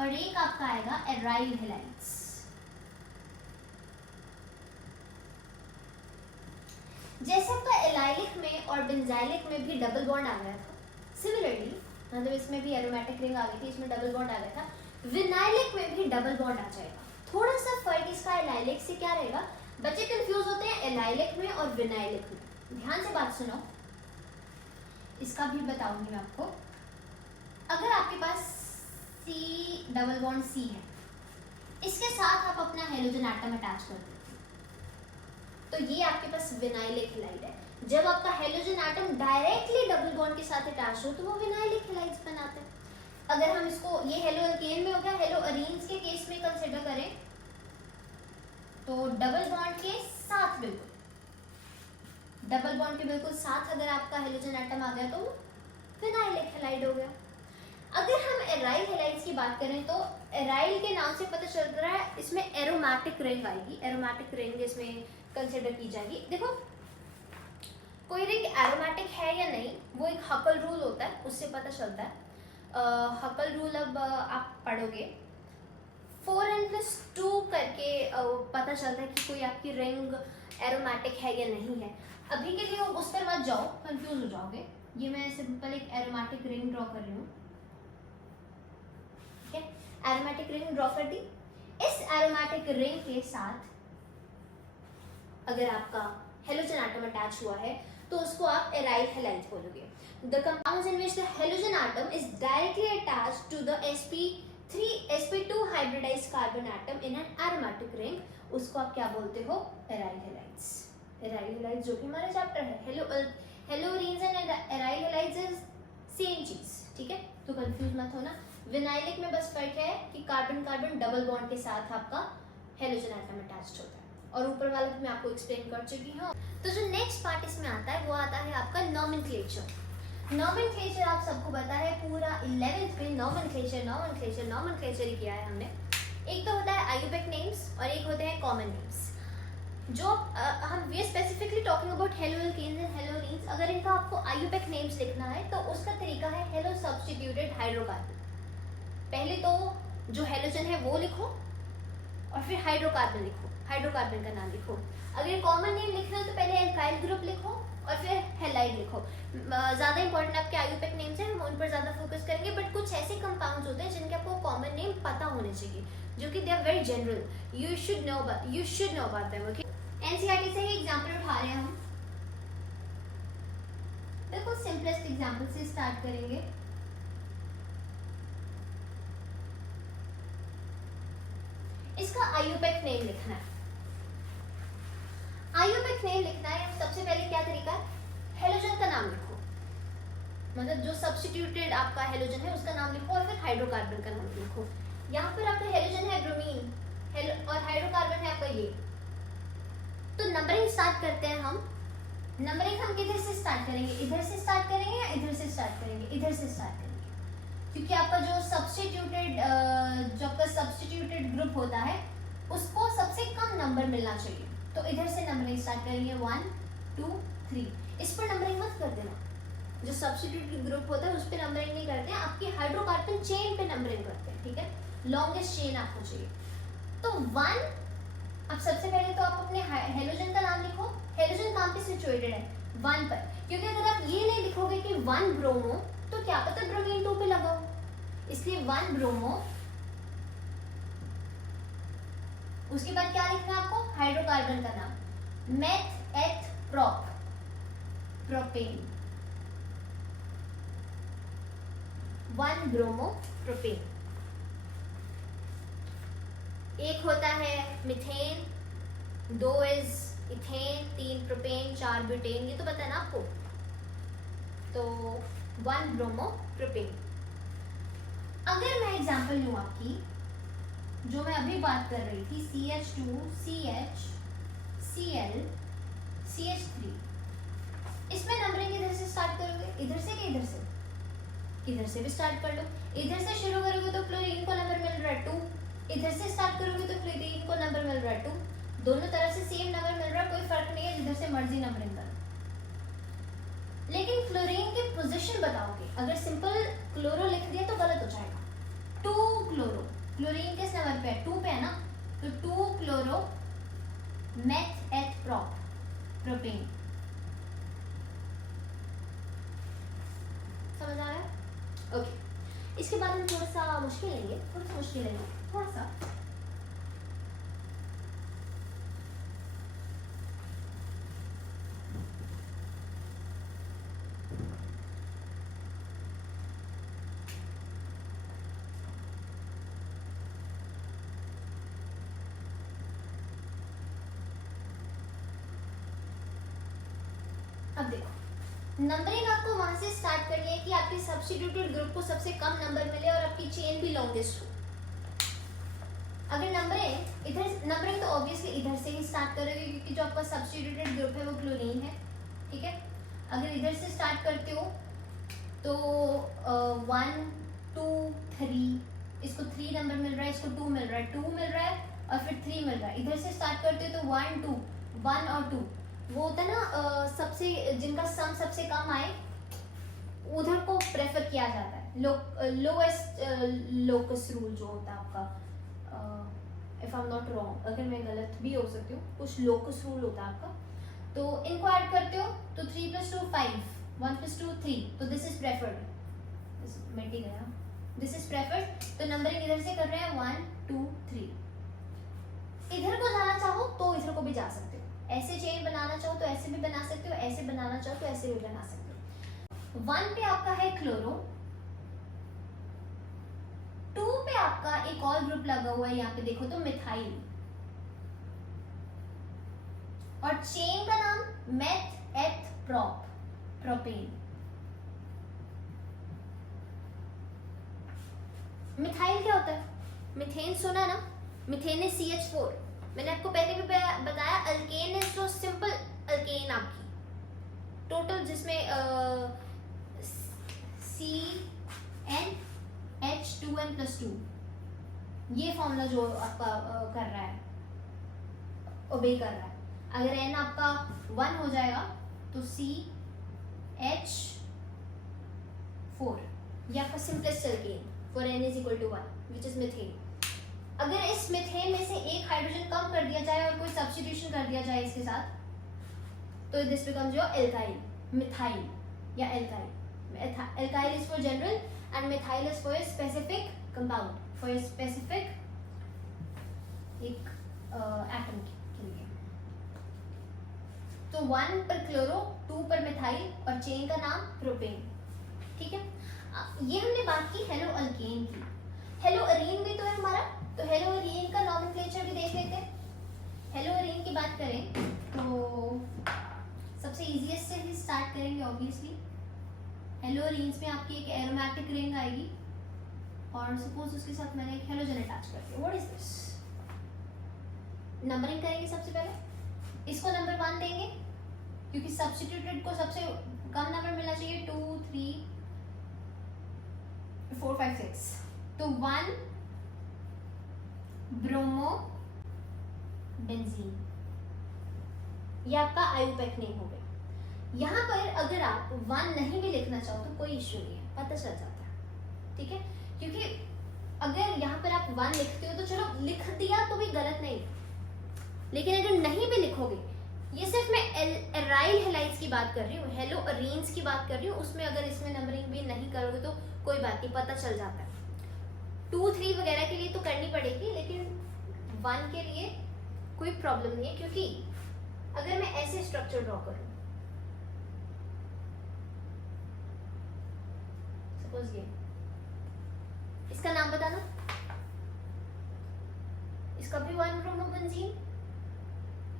और एक आपका आएगा एराइल हेलाइड्स. जैसे आपका एलाइलिक में और बेंजाइलिक में भी डबल बॉन्ड आ गया था, सिमिलरली मतलब इसमें भी एरोमेटिक रिंग आ गई थी, इसमें डबल बॉन्ड आ गया था. विनाइलिक में भी डबल बॉन्ड आ जाएगा. थोड़ा सा फर्क इसका एलाइलिक से क्या रहेगा. बच्चे कंफ्यूज होते हैं एलाइलिक में और विनाइलिक में. ध्यान से बात सुनो. इसका भी बताऊंगी मैं आपको. अगर आपके पास C डबल बॉन्ड C है, इसके साथ आप अपना हेलोजन एटम अटैच कर देते हैं तो ये आपके पास विनाइलिक हेलाइड है. जब आपका halogen atom directly double bond के साथ अटैच हो तो वो विनाइलिक हेलाइड्स बनाते हैं. अगर हम इसको ये हेलो अल्केन में हो गया. हेलो अरीन्स के केस में कंसिडर करें तो डबल बॉन्ड के साथ, बिल्कुल डबल बॉन्ड के बिल्कुल साथ अगर आपका हेलोजन एटम आ गया तो विनाइलिक हेलाइड हो गया. अगर हम एराइल हेलाइड्स की बात करें तो एराइल के नाम से पता चल रहा है इसमें एरोमेटिक रिंग आएगी. एरोमेटिक रिंग इसमें कंसिडर की जाएगी. देखो कोई रिंग एरोमेटिक है या नहीं वो एक हकल रूल होता है, उससे पता चलता है. हकल रूल अब आप पढ़ोगे 4n+2 करके पता चलता है कि कोई आपकी रिंग एरोमेटिक है या नहीं है. अभी के लिए उस पर मत जाओ, कंफ्यूज हो जाओगे. ये मैं सिंपल एक एरोमेटिक रिंग ड्रॉ कर रही हूँ. ठीक है. एरोमेटिक रिंग ड्रॉ कर दी। इस एरोमेटिक रिंग के साथ अगर आपका हेलोजन एटम अटैच हुआ है तो उसको आप एराइल हैलाइड बोलोगे। The compounds in which the halogen atom is directly attached to the sp2 hybridised carbon atom in an aromatic ring, उसको आप क्या बोलते हो? Aryl halides. एराइल हैलाइड्स जो कि हमारा चैप्टर है, haloarenes and aryl halides is same चीज, ठीक है, तो कंफ्यूज मत होना। विनाइलिक में बस फर्क है कि कार्बन कार्बन डबल बॉन्ड के साथ आपका हेलोजन एटम अटैच्ड होता है, और ऊपर वाला भी मैं आपको एक्सप्लेन कर चुकी हूँ। तो जो नेक्स्ट पार्ट इसमें आता है वो आता है आपका नॉमेनक्लेचर। नॉमेनक्लेचर आप सबको पता है, पूरा 11th में नॉमेनक्लेचर ही किया है हमने। एक तो होता है आयुबिक नेम्स और एक होते हैं कॉमन नेम्स। जो हम we specifically talking about haloalkanes and haloarenes. अगर इनका आपको आयुबिक नेम्स लिखना है तो उसका तरीका है हेलो सब्स्टिट्यूटेड हाइड्रोकार्बन। पहले तो जो हेलोजन है वो लिखो और फिर हाइड्रोकार्बन लिखो, हाइड्रोकार्बन का नाम लिखो। अगर कॉमन नेम लिखना है तो पहले एल्काइल ग्रुप लिखो और फिर हैलाइड लिखो। ज़्यादा इंपॉर्टेंट आपके आयुबिक नेम्स हैं, हम उन पर ज़्यादा फोकस करेंगे, बट कुछ ऐसे कंपाउंड्स होते हैं जिनके आपको कॉमन नेम पता होने चाहिए, जो कि they are very general, you should know about them. Okay, NCERT से ही एग्जांपल उठा रहे हैं हम, बिल्कुल सिंपलेस्ट एग्जांपल से स्टार्ट करेंगे। इसका आयुबिक नेम लिखना है। आयुबिक नेम लिखना है, सबसे पहले क्या तरीका है? हेलोजन का नाम लिखो, मतलब जो सब्स्टिट्यूटेड आपका हेलोजन है उसका नाम लिखो और फिर हाइड्रोकार्बन का नाम लिखो। यहाँ पर आपका हेलोजन है ब्रोमीन और हाइड्रोकार्बन है आपका ये। तो नंबरिंग स्टार्ट करते हैं हम। नंबरिंग हम किधर से स्टार्ट करेंगे? इधर से स्टार्ट करेंगे या इधर से स्टार्ट करेंगे? इधर से स्टार्ट करेंगे, क्योंकि आपका जो सब्स्टिट्यूटेड ग्रुप होता है उसको सबसे कम नंबर मिलना चाहिए, तो इधर से नंबरिंग स्टार्ट करेंगे 1 2 3। इस पर नंबरिंग मत कर देना, जो सब्स्टिट्यूटेड ग्रुप होता है उस पर नंबरिंग नहीं करते हैं, आपकी हाइड्रोकार्बन चेन पे नंबरिंग करते हैं, ठीक है, लॉन्गेस्ट चेन आपको चाहिए। तो 1, अब सबसे पहले तो आप अपने हेलोजन का नाम लिखो। हेलोजन कहाँ पे सिचुएटेड है? 1 पर, क्योंकि अगर आप ये नहीं लिखोगे कि 1 ब्रोमो तो क्या पता ब्रोमीन 2 पे लगाओ, इसलिए 1 ब्रोमो। उसके बाद क्या लिखना है आपको? हाइड्रोकार्बन का नाम, meth eth prop propane, 1 bromo propane. एक होता है methane, 2 is ethane, 3 propane, 4 butane, ये तो पता है ना आपको। तो 1 ब्रोमो प्रोपेन। अगर मैं एग्जांपल लूं आपकी, जो मैं अभी बात कर रही थी, CH2 CH Cl CH3, इसमें नंबरिंग इधर से स्टार्ट करोगे, इधर से कि इधर से? इधर से भी स्टार्ट कर लो। इधर से शुरू करोगे तो क्लोरीन को नंबर मिल रहा है 2, इधर से स्टार्ट करोगे तो क्लोरीन को नंबर मिल रहा है 2, दोनों तरफ से सेम नंबर मिल रहा है, कोई फर्क नहीं है, जिधर से मर्जी नंबरिंग करो। लेकिन क्लोरीन की पोजीशन बताओगे, अगर सिंपल क्लोरो लिख दिया तो गलत हो जाएगा। 2 क्लोरो, क्लोरीन किस नंबर पे है? 2 पे है ना, तो 2 chloro meth eth prop propane. समझ आ रहा है? ओके, इसके बाद हम थोड़ा सा मुश्किल लेंगे, थोड़ा सा। अब देखो, नंबरिंग आपको वहां से स्टार्ट करनी है कि आपके सब्स्टिट्यूटेड ग्रुप को सबसे कम नंबर मिले और आपकी चेन भी लॉन्गेस्ट हो। अगर नंबरिंग तो ऑब्वियसली इधर से ही स्टार्ट करोगे, क्योंकि जो आपका सब्स्टिट्यूटेड ग्रुप है वो क्लोरीन है, ठीक है। अगर इधर से स्टार्ट करते हो तो 1 2 3, इसको 3 नंबर मिल रहा है, इसको 2 मिल रहा है, 2 मिल रहा है और फिर 3 मिल रहा है। इधर से स्टार्ट करते हो तो 1 2, 1 और 2, वो होता है ना सबसे जिनका सम सबसे कम आए उधर को प्रेफर किया जाता है। लोएस्ट लोकस रूल जो होता है आपका, if I am not wrong, अगर मैं गलत भी हो सकती हूँ, कुछ लोकस रूल होता है आपका, तो इनको ऐड करते हो तो 3 + 2 5, 1 + 2 3, तो दिस इज प्रेफर्ड, मिट ही गया, दिस इज प्रेफर्ड। तो नंबरिंग इधर से कर रहे हैं 1 2 3। इधर को जाना चाहो तो इधर को भी जा सकते हो, ऐसे चेन बनाना चाहो तो ऐसे भी बना सकते हो, ऐसे बनाना चाहो तो ऐसे भी बना सकते हो। 1 पे आपका है क्लोरो, 2 पे आपका एक और ग्रुप लगा हुआ है यहाँ पे देखो तो मिथाइल, और चेन का नाम meth eth prop propane. Methyl क्या होता है? मिथेन सुना ना, मिथेन है CH4। मैंने आपको पहले भी बताया अल्केन है तो सिंपल अल्केन आपकी टोटल जिसमें CnH2n+2 ये फॉर्मूला जो आपका कर रहा है, ओबे कर रहा है। अगर n आपका 1 हो जाएगा तो CH4 ये आपका simplest alkane for n = 1 which is methane. अगर इस मिथेन में से एक हाइड्रोजन कम कर दिया जाए और कोई सब्स्टिट्यूशन कर दिया जाए इसके साथ तो this becomes your alkyl, methyl या alkyl. Alkyl is for general and methyl is for specific compound, for specific एक एटम के लिए। तो 1 पर क्लोरो, 2 पर मिथाइल और चेन का नाम प्रोपेन। ठीक है, ये हमने बात की हेलो अल्केन की। हेलो अरीन भी तो है हमारा, तो हेलो अरीन का नॉमेनक्लेचर भी देख लेते हैं। हेलो अरीन की बात करें तो सबसे इजीएस्ट से ही स्टार्ट करेंगे ऑब्वियसली। हेलो अरीन्स में आपकी एक एरोमेटिक रिंग आएगी और सपोज उसके साथ मैंने एक हेलोजन अटैच कर दिया। What is this? नंबरिंग करेंगे सबसे पहले, इसको नंबर 1 देंगे क्योंकि सब्स्टिट्यूटेड को सबसे कम नंबर मिलना चाहिए, 2 3 4 5 6। तो 1 ब्रोमो बेंजीन, ये आपका आयुपेक नेम हो गया। यहाँ पर अगर आप 1 नहीं भी लिखना चाहो तो कोई इश्यू नहीं है, पता चल जाता है। ठीक है, क्योंकि अगर यहाँ पर आप 1 लिखते हो तो चलो लिख दिया तो भी गलत नहीं, लेकिन अगर नहीं भी लिखोगे, ये सिर्फ मैं एराइल हेलाइड्स की बात कर रही हूँ, हेलो अरीन्स की बात कर रही हूँ, उसमें अगर इसमें नंबरिंग भी नहीं करोगे तो कोई बात नहीं, पता चल जाता है। 2 3 वगैरह के लिए तो करनी पड़ेगी, लेकिन 1 के लिए कोई प्रॉब्लम नहीं है। क्योंकि अगर मैं ऐसे स्ट्रक्चर ड्रॉ करूं, सपोज ये, इसका नाम बताना, इसका भी 1 ब्रोमोबेंजीन,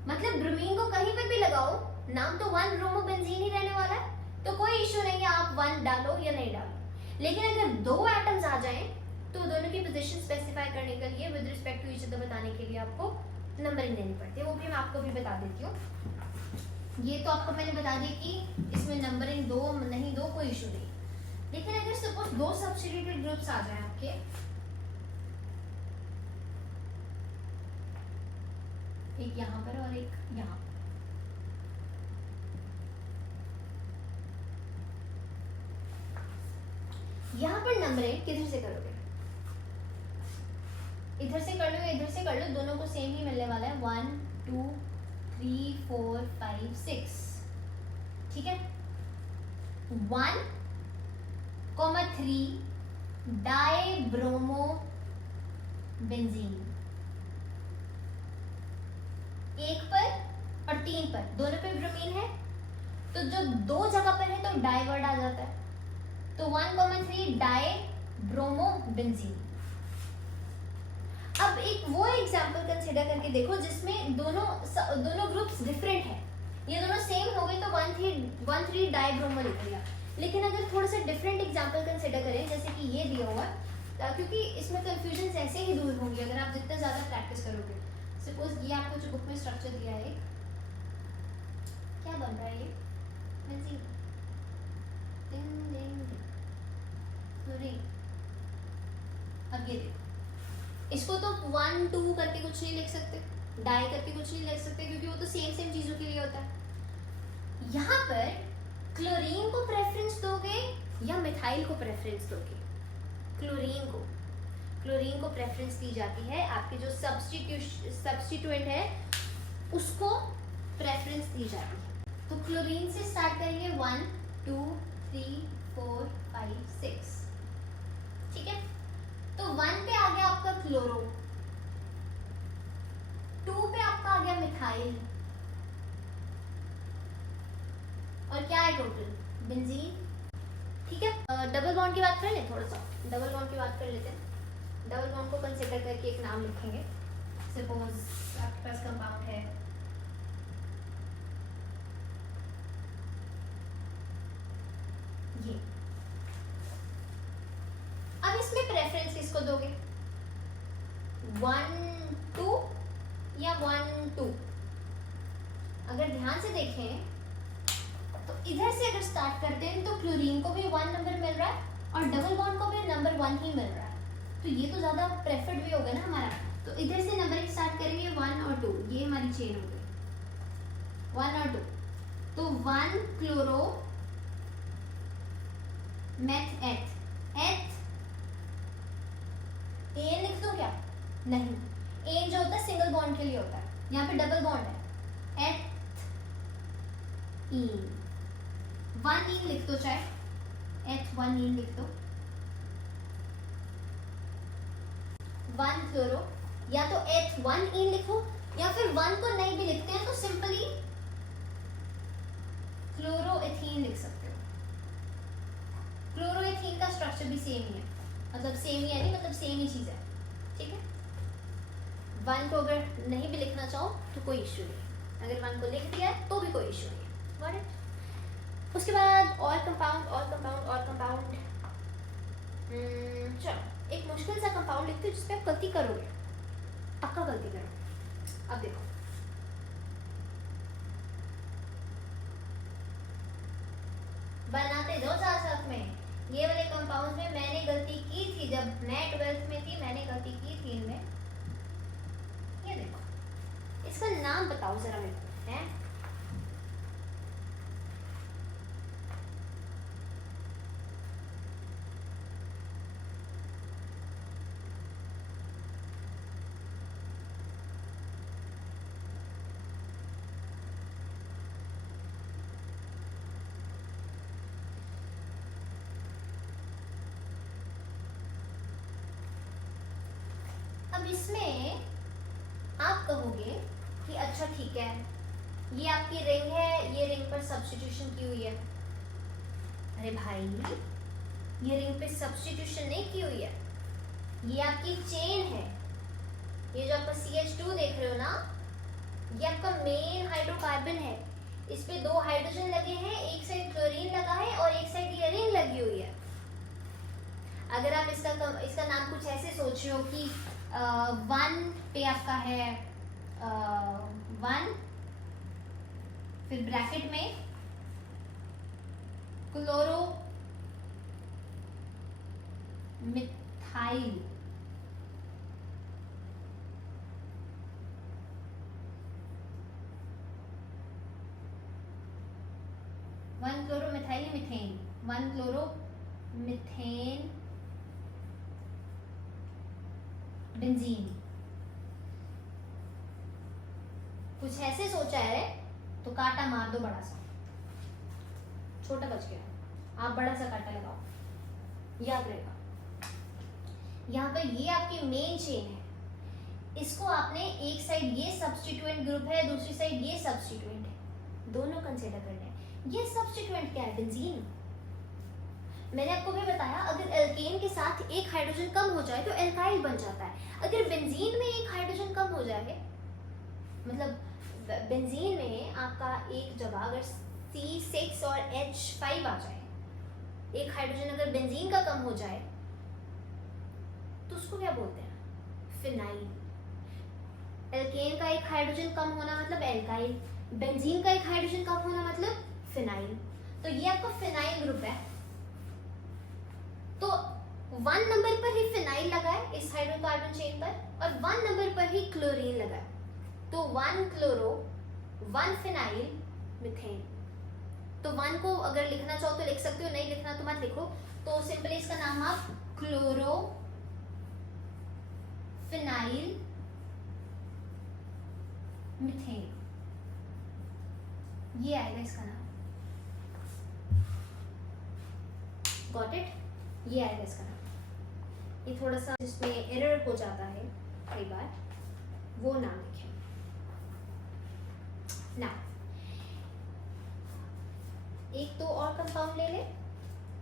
मतलब ब्रोमीन को कहीं पर भी लगाओ नाम तो 1 ब्रोमोबेंजीन ही रहने वाला है, तो कोई इश्यू नहीं है आप 1 डालो या नहीं डालो। लेकिन अगर 2 एटम्स आ जाएं तो दोनों की पोजीशन स्पेसिफाई करने के लिए with respect to each other बताने के लिए आपको नंबरिंग देनी पड़ती है, वो भी मैं आपको भी बता देती हूँ। ये तो आपको मैंने बता दिया कि इसमें नंबरिंग 2 नहीं दो कोई इशू नहीं। लेकिन अगर सपोज 2 सब्स्टिट्यूटेड ग्रुप्स आ जाए आपके, एक यहाँ पर और एक यहाँ पर, यहाँ पर नंबरिंग किधर से करोगे? इधर से कर लो या इधर से कर लो, दोनों को सेम ही मिलने वाला है, 1 2 3 4 5 6। ठीक है, 1 3 डाई ब्रोमो बेंजीन, 1 पर और 3 पर, दोनों पे ब्रोमीन है तो जो 2 जगह पर है तो डाई वर्ड आ जाता है, तो 1 3 डाई ब्रोमो बेंजीन। अब एक वो एग्जांपल कंसीडर करके देखो जिसमें दोनों ग्रुप्स डिफरेंट है, ये दोनों सेम हो गए तो 1 3 डाई ब्रोमो लिख दिया। लेकिन अगर थोड़ा सा डिफरेंट एग्जांपल कंसीडर करें जैसे कि ये दिया हुआ है, क्योंकि इसमें कंफ्यूजन ऐसे ही दूर होंगी अगर आप जितना ज्यादा प्रैक्टिस करोगे। सपोज ये आपको जो बुक में स्ट्रक्चर दिया है, क्या बन रहा है ये? बेंजीन, अब ये देखो, इसको तो 1 2 करके कुछ नहीं लिख सकते, डाई करके कुछ नहीं लिख सकते, क्योंकि वो तो सेम चीजों के लिए होता है। यहाँ पर क्लोरीन को प्रेफरेंस दोगे या मिथाइल को प्रेफरेंस दोगे? क्लोरीन को प्रेफरेंस दी जाती है, आपके जो सब्स्टिट्यूएंट है उसको प्रेफरेंस दी जाती है। तो क्लोरीन से स्टार्ट करेंगे 1 2 3 4 5 6। ठीक है, तो 1 क्लोरो, 2 पे आपका आ गया मिथाइल, और क्या है टोटल, बेंजीन। ठीक है, डबल बॉन्ड की बात कर ले, थोड़ा सा डबल बॉन्ड की बात कर लेते हैं। डबल बॉन्ड को कंसिडर करके एक नाम लिखेंगे। सपोज आपके पास कंपाउंड है ये, अब इसमें प्रेफरेंस किसको दोगे, 1 2 या 1 2? अगर ध्यान से देखें तो इधर से अगर स्टार्ट करते हैं तो क्लोरीन को भी 1 नंबर मिल रहा है और डबल बॉन्ड को भी नंबर 1 ही मिल रहा है, तो ये तो ज्यादा प्रेफर्ड भी होगा ना हमारा। तो इधर से नंबरिंग स्टार्ट करेंगे 1 और 2, ये हमारी चेन हो गई 1 और 2। तो 1 क्लोरो मेथ एथ, एथ एन लिख दो क्या, नहीं, एन जो होता है सिंगल बॉन्ड के लिए होता है, यहाँ पे डबल बॉन्ड है, एथ इन, 1 इन लिख दो, चाहे एथ 1 इन लिख दो, 1 क्लोरो, या तो एथ 1 इन लिखो, या फिर 1 को नहीं भी लिखते हैं तो सिंपली क्लोरोएथीन लिख सकते हो। क्लोरोएथीन का स्ट्रक्चर भी सेम ही है, मतलब सेम ही है नहीं, मतलब सेम ही चीज है, ठीक है। 1 को अगर नहीं भी लिखना चाहो तो कोई इश्यू नहीं, अगर 1 को लिख दिया है तो भी कोई इश्यू नहीं है, गॉट इट। उसके बाद और कंपाउंड, और कंपाउंड, और कंपाउंड, चलो एक मुश्किल सा कंपाउंड लिखते हो जिसपे आप गलती करोगे, पक्का गलती करो। अब देखो, बनाते दो साथ साथ में, ये वाले कंपाउंड में मैंने गलती की थी, जब मैं 12th में थी मैंने गलती की थी इनमें। ये देखो, इसका नाम बताओ जरा मेरे को, है अब इसमें आप कहोगे कि अच्छा ठीक है, ये आपकी रिंग है, ये रिंग पर सब्स्टिट्यूशन की हुई है। अरे भाई, ये रिंग पे सब्स्टिट्यूशन नहीं की हुई है, ये आपकी चेन है। ये जो आपका CH2 देख रहे हो ना, ये आपका मेन हाइड्रोकार्बन है, इस पे 2 हाइड्रोजन लगे हैं, एक साइड क्लोरीन लगा है और एक साइड ये रिंग लगी हुई है। अगर आप इसका नाम कुछ ऐसे सोच रहे हो कि 1 पे आपका है 1, फिर ब्रैकेट में chloro methyl, one chloro methyl methane, 1 chloro methane benzene, कुछ ऐसे सोचा है तो कांटा मार दो बड़ा सा, छोटा बच गया, आप बड़ा सा कांटा लगाओ, याद रहेगा। यहाँ पर ये आपकी मेन चेन है, इसको आपने एक साइड ये सब्स्टिट्यूएंट ग्रुप है, दूसरी साइड ये सब्स्टिट्यूएंट है, दोनों कंसीडर करने हैं। ये सब्स्टिट्यूएंट क्या है, बेंजीन। मैंने आपको भी बताया, अगर एल्केन के साथ एक हाइड्रोजन कम हो जाए तो एल्काइल बन जाता है। अगर बेंजीन में एक हाइड्रोजन कम हो जाए, मतलब बेंजीन में आपका एक जगह अगर C6 और H5 आ जाए, एक हाइड्रोजन अगर बेंजीन का कम हो जाए तो उसको क्या बोलते हैं, फिनाइल। एल्केन का एक हाइड्रोजन कम होना मतलब एल्काइल, बेंजीन का एक हाइड्रोजन कम होना मतलब फिनाइल। तो ये आपका फिनाइल ग्रुप है। तो 1 नंबर पर ही फिनाइल लगा है इस हाइड्रोकार्बन चेन पर, और 1 नंबर पर ही क्लोरीन लगा है। तो 1 क्लोरो 1 फिनाइल मिथेन। तो 1 को अगर लिखना चाहो तो लिख सकते हो, नहीं लिखना तो मत लिखो। तो सिंपली इसका नाम आप क्लोरो फिनाइल मिथेन, ये आएगा इसका नाम, गॉट इट, ये आएगा इसका नाम। ये थोड़ा सा जिसमें एरर हो जाता है कई बार, वो ना लिखें ना। एक दो और कंपाउंड ले ले,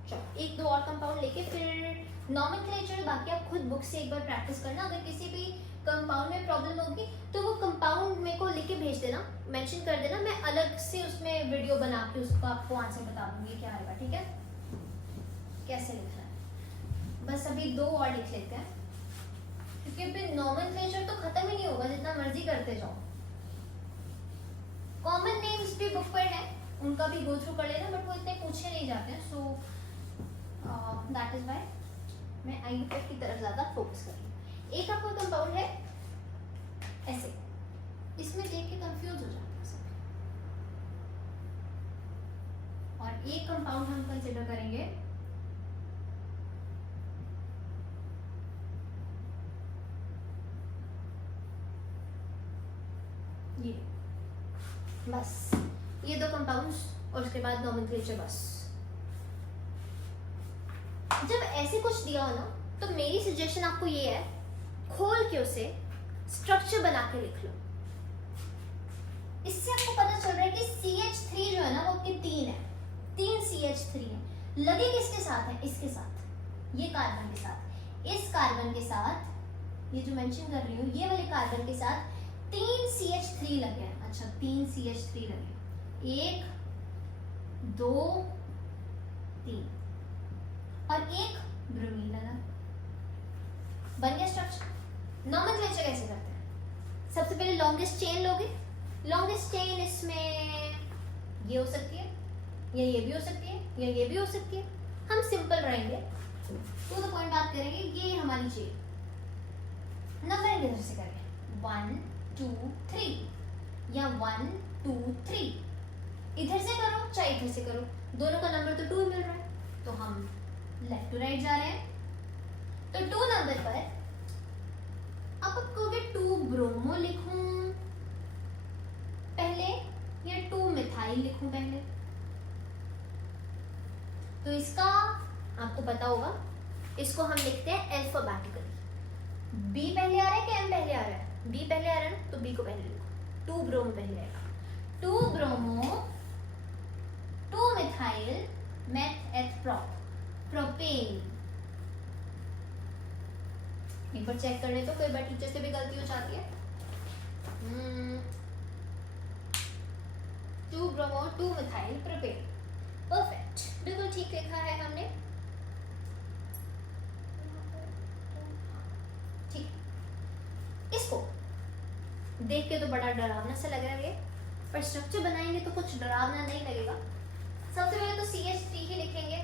चलो एक दो और कंपाउंड लेके फिर नॉमेनक्लेचर बाकी आप खुद बुक से एक बार प्रैक्टिस करना। अगर किसी भी कंपाउंड में प्रॉब्लम होगी तो वो कंपाउंड मेरे को लिख के भेज देना, मेंशन कर देना, मैं अलग से उसमें वीडियो बना के उसको आपको आंसर बता दूंगी क्या आएगा, ठीक है, कैसे लिखना है। बस अभी दो और लिख लेते हैं क्योंकि फिर नॉमेनक्लेचर तो खत्म ही नहीं होगा जितना मर्जी करते जाओ। कॉमन नेम्स भी बुक पर है, उनका भी गो थ्रू कर लेना, बट वो इतने पूछे नहीं जाते हैं, सो दैट इज व्हाई मैं आईयूपीएफ की तरफ ज्यादा फोकस कर रही हूँ। एक आपका कंपाउंड है ऐसे, इसमें देख के कंफ्यूज हो जाते हैं सब। और एक कंपाउंड हम कंसिडर करेंगे ये, बस ये दो कंपाउंड्स और उसके बाद नॉमेनक्लेचर। बस जब ऐसे कुछ दिया हो ना तो मेरी सजेशन आपको ये है, खोल के उसे स्ट्रक्चर बना के लिख लो। इससे आपको पता चल रहा है कि CH3 जो है ना वो आपके 3 है, 3 CH3 है। लगे किसके साथ है? इसके साथ, ये कार्बन के साथ, इस कार्बन के साथ, ये जो मेंशन कर रही हूँ ये वाले कार्बन के साथ 3 CH3 लगे हैं। अच्छा 3 CH3 लगे, 1 2 3 और एक ब्रोमीन लगा, बन गया स्ट्रक्चर। नॉमेनक्लेचर कैसे करते हैं? सबसे पहले लॉन्गेस्ट चेन लोगे, लॉन्गेस्ट चेन इसमें ये हो सकती है, या ये भी हो सकती है, या ये भी हो सकती है। हम सिंपल रहेंगे, टू द पॉइंट बात करेंगे। ये हमारी चेन, नंबर इधर से करेंगे 1 2 3 या 1 2 3, इधर से करो चाहे इधर से करो, दोनों का नंबर तो 2 मिल रहा है, तो हम लेफ्ट टू राइट जा रहे हैं। तो 2 नंबर पर अब आप कहोगे 2 ब्रोमो लिखूं पहले या 2 मिथाइल लिखूं पहले? तो इसका आपको पता होगा, इसको हम लिखते हैं अल्फाबेटिकली। बी पहले आ रहा है कि एम पहले आ रहा है? बी पहले आ रहा है ना, तो बी को पहले लिखो। 2 ब्रोमो पहले आएगा, 2 bromo 2 methyl meth eth prop propane. एक बार चेक कर ले, तो कई बार टीचर से भी गलती हो जाती है। 2 ब्रोमो 2 मिथाइल प्रोपेन, परफेक्ट, बिल्कुल ठीक लिखा है हमने। ठीक, इसको देख के तो बड़ा डरावना सा लग रहा है, पर स्ट्रक्चर बनाएंगे तो कुछ डरावना नहीं लगेगा। सबसे पहले तो CH3 ही लिखेंगे,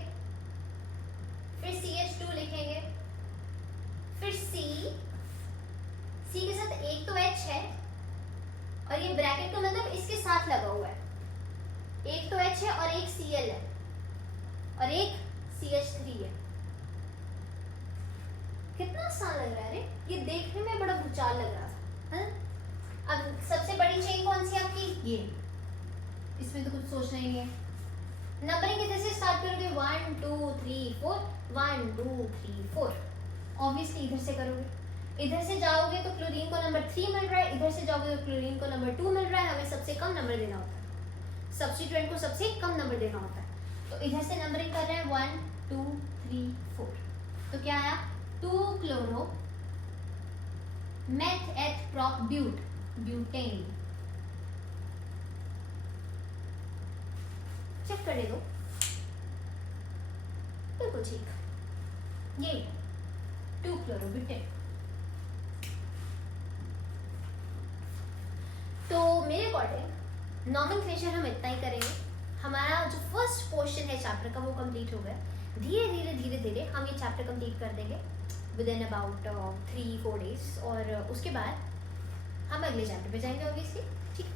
फिर CH2 लिखेंगे, फिर C के साथ एक तो H है और ये ब्रैकेट का मतलब इसके साथ लगा हुआ है, एक तो H है और एक Cl है और एक CH3 है। कितना आसान लग रहा है रे, ये देखने में बड़ा भूचाल लग रहा था, है? अब सबसे बड़ी चेन कौन सी आपकी? ये, इसमें तो कुछ सोचना ही नहीं है। नंबरिंग किधर से स्टार्ट करोगे? 1 2 3 4, 1 2 3 4, ऑब्वियसली इधर से करोगे। इधर से जाओगे तो क्लोरीन को नंबर 3 मिल रहा है, इधर से जाओगे तो क्लोरीन को नंबर 2 मिल रहा है। हमें सबसे कम नंबर देना होता है, सब्स्टिट्यूएंट को सबसे कम नंबर देना होता है, तो इधर से नंबरिंग कर रहे हैं 1 2 3 4। तो क्या आया? 2 chloro meth eth prop but, butane. Check कर दो, बिल्कुल ठीक, ये 2 क्लोरो ब्यूटेन। तो मेरे अकॉर्डिंग नॉमेनक्लेचर हम इतना ही करेंगे। हमारा जो फर्स्ट पोर्शन है चैप्टर का वो कंप्लीट हो गया। धीरे धीरे धीरे धीरे हम ये चैप्टर कंप्लीट कर देंगे विद इन अबाउट 3-4 डेज, और उसके बाद हम अगले चैप्टर पे जाएंगे ऑब्वियसली। ठीक,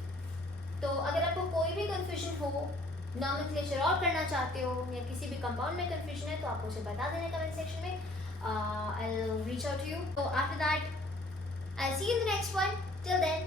तो अगर आपको कोई भी कंफ्यूजन हो, नॉमेनक्लेचर और करना चाहते हो या किसी भी कंपाउंड में कंफ्यूजन है, तो आप मुझे बता देना कमेंट सेक्शन में। I'll reach out to you. So after that, I'll see you in the next one. Till then,